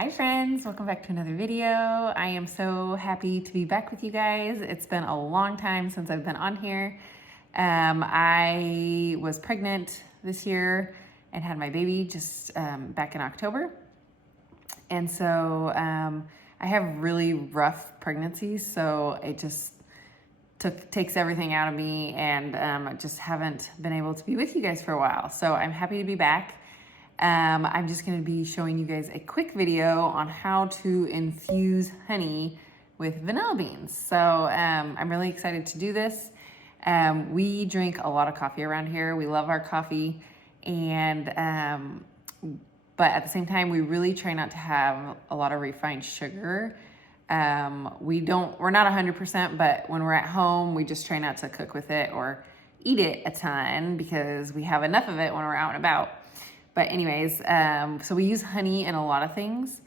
Hi friends, welcome back to another video. I am so happy to be back with you guys. It's been a long time since I've been on here. I was pregnant this year and had my baby just back in October. And so I have really rough pregnancies, so it just takes everything out of me, and I just haven't been able to be with you guys for a while. So I'm happy to be back. I'm just going to be showing you guys a quick video on how to infuse honey with vanilla beans. So I'm really excited to do this. We drink a lot of coffee around here. We love our coffee, and but at the same time, we really try not to have a lot of refined sugar. We're not 100%, but when we're at home, we just try not to cook with it or eat it a ton because we have enough of it when we're out and about. But anyways, so we use honey in a lot of things.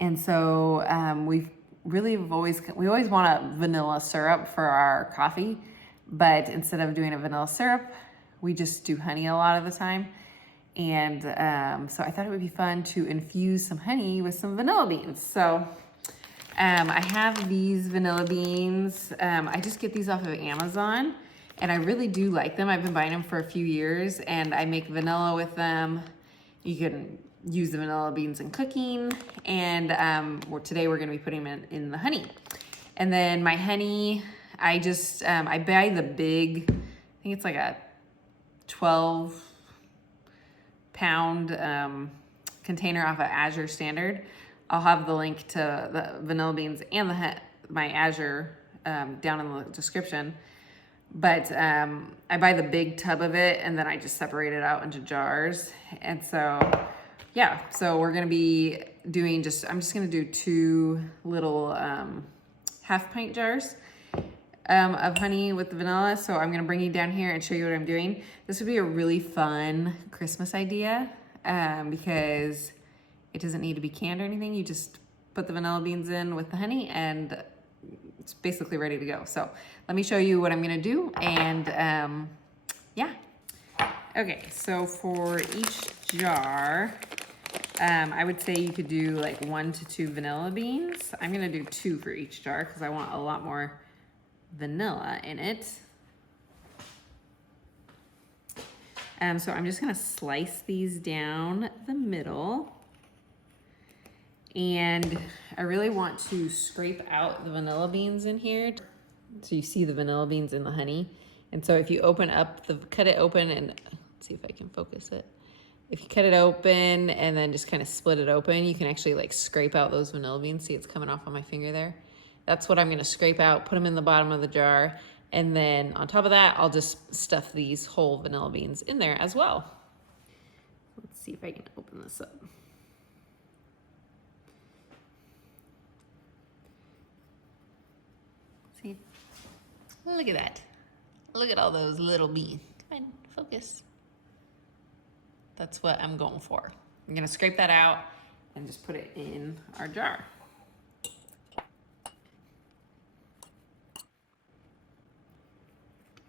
And so we always want a vanilla syrup for our coffee, but instead of doing a vanilla syrup, we just do honey a lot of the time. And so I thought it would be fun to infuse some honey with some vanilla beans. So I have these vanilla beans. I just get these off of Amazon, and I really do like them. I've been buying them for a few years, and I make vanilla with them. You can use the vanilla beans in cooking, and today we're gonna be putting them in the honey. And then my honey, I buy the big, I think it's like a 12-pound container off of Azure Standard. I'll have the link to the vanilla beans and my Azure down in the description. But I buy the big tub of it, and then I just separate it out into jars. And so, yeah, so we're gonna be doing I'm just gonna do 2 little half-pint jars of honey with the vanilla. So I'm gonna bring you down here and show you what I'm doing. This would be a really fun Christmas idea because it doesn't need to be canned or anything. You just put the vanilla beans in with the honey, and it's basically ready to go. So let me show you what I'm gonna do, and yeah. Okay, so for each jar, I would say you could do like 1 to 2 vanilla beans. I'm gonna do 2 for each jar because I want a lot more vanilla in it. So I'm just gonna slice these down the middle. And I really want to scrape out the vanilla beans in here. So you see the vanilla beans in the honey. And so if you cut it open, and let's see if I can focus it. If you cut it open and then just kind of split it open, you can actually like scrape out those vanilla beans. See, it's coming off on my finger there. That's what I'm gonna scrape out, put them in the bottom of the jar. And then on top of that, I'll just stuff these whole vanilla beans in there as well. Let's see if I can open this up. See? Look at that. Look at all those little beans. Come on, focus. That's what I'm going for. I'm gonna scrape that out and just put it in our jar. I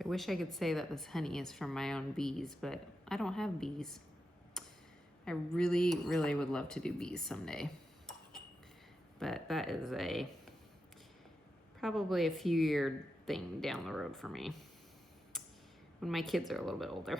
wish I could say that this honey is from my own bees, but I don't have bees. I really, really would love to do bees someday. But that is probably a few year thing down the road for me when my kids are a little bit older.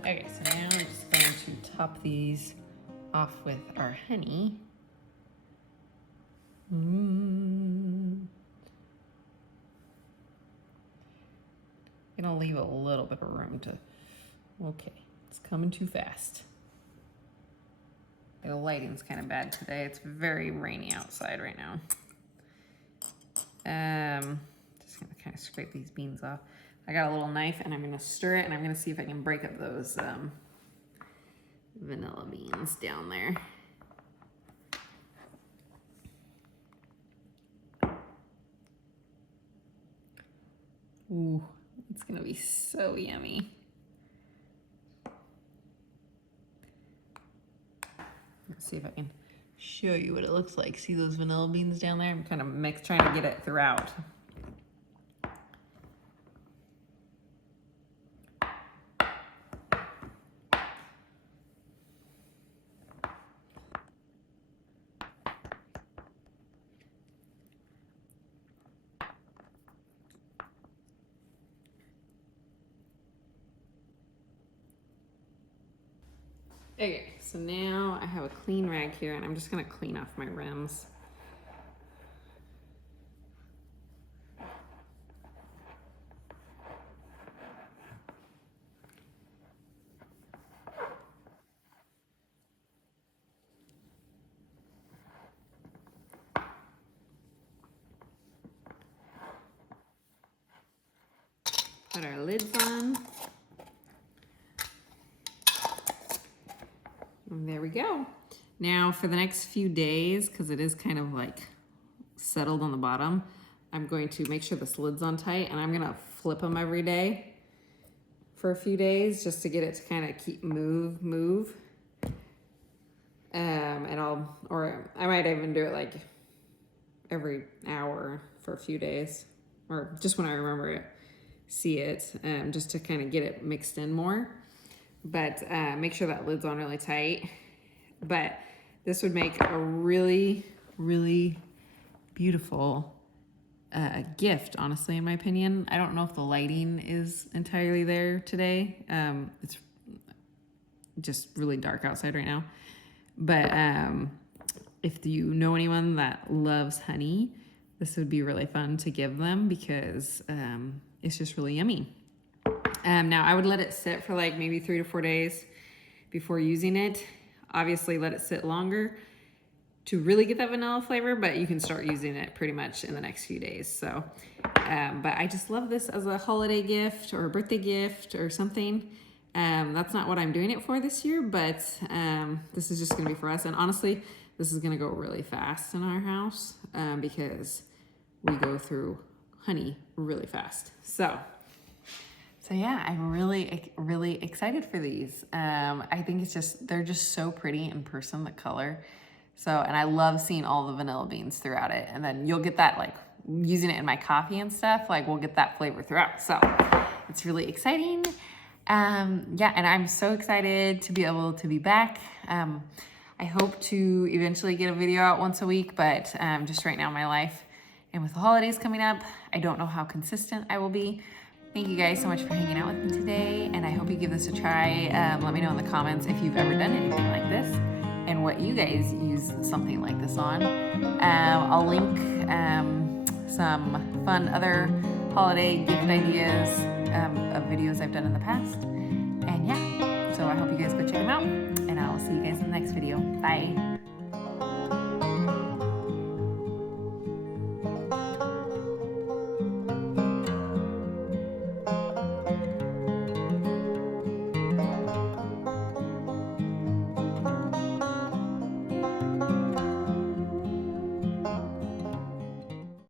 Okay, so now I'm just going to top these off with our honey. Gonna leave a little bit of room to, okay, it's coming too fast. The lighting's kind of bad today. It's very rainy outside right now. Just gonna kind of scrape these beans off. I got a little knife, and I'm gonna stir it, and I'm gonna see if I can break up those vanilla beans down there. Ooh, it's gonna be so yummy. Let's see if I can show you what it looks like. See those vanilla beans down there? I'm kind of trying to get it throughout. Okay, so now I have a clean rag here and I'm just gonna clean off my rims. Put our lids on. And there we go. Now for the next few days, because it is kind of like settled on the bottom, I'm going to make sure this lid's on tight and I'm gonna flip them every day for a few days just to get it to kind of keep move. Or I might even do it like every hour for a few days, or just when I remember it, see it, just to kind of get it mixed in more. But make sure that lid's on really tight. But this would make a really, really beautiful gift, honestly, in my opinion. I don't know if the lighting is entirely there today. It's just really dark outside right now. But if you know anyone that loves honey, this would be really fun to give them because it's just really yummy. Now I would let it sit for like maybe 3 to 4 days before using it. Obviously let it sit longer to really get that vanilla flavor, but you can start using it pretty much in the next few days. So, but I just love this as a holiday gift or a birthday gift or something. That's not what I'm doing it for this year, but this is just gonna be for us. And honestly, this is gonna go really fast in our house because we go through honey really fast. So yeah, I'm really excited for these. I think they're just so pretty in person, the color. So, and I love seeing all the vanilla beans throughout it. And then you'll get that, like using it in my coffee and stuff, like we'll get that flavor throughout. So it's really exciting. Yeah, and I'm so excited to be able to be back. I hope to eventually get a video out once a week, but just right now in my life and with the holidays coming up, I don't know how consistent I will be. Thank you guys so much for hanging out with me today, and I hope you give this a try. Let me know in the comments if you've ever done anything like this and what you guys use something like this on. I'll link some fun other holiday gift ideas of videos I've done in the past. And yeah, so I hope you guys go check them out, and I will see you guys in the next video. Bye.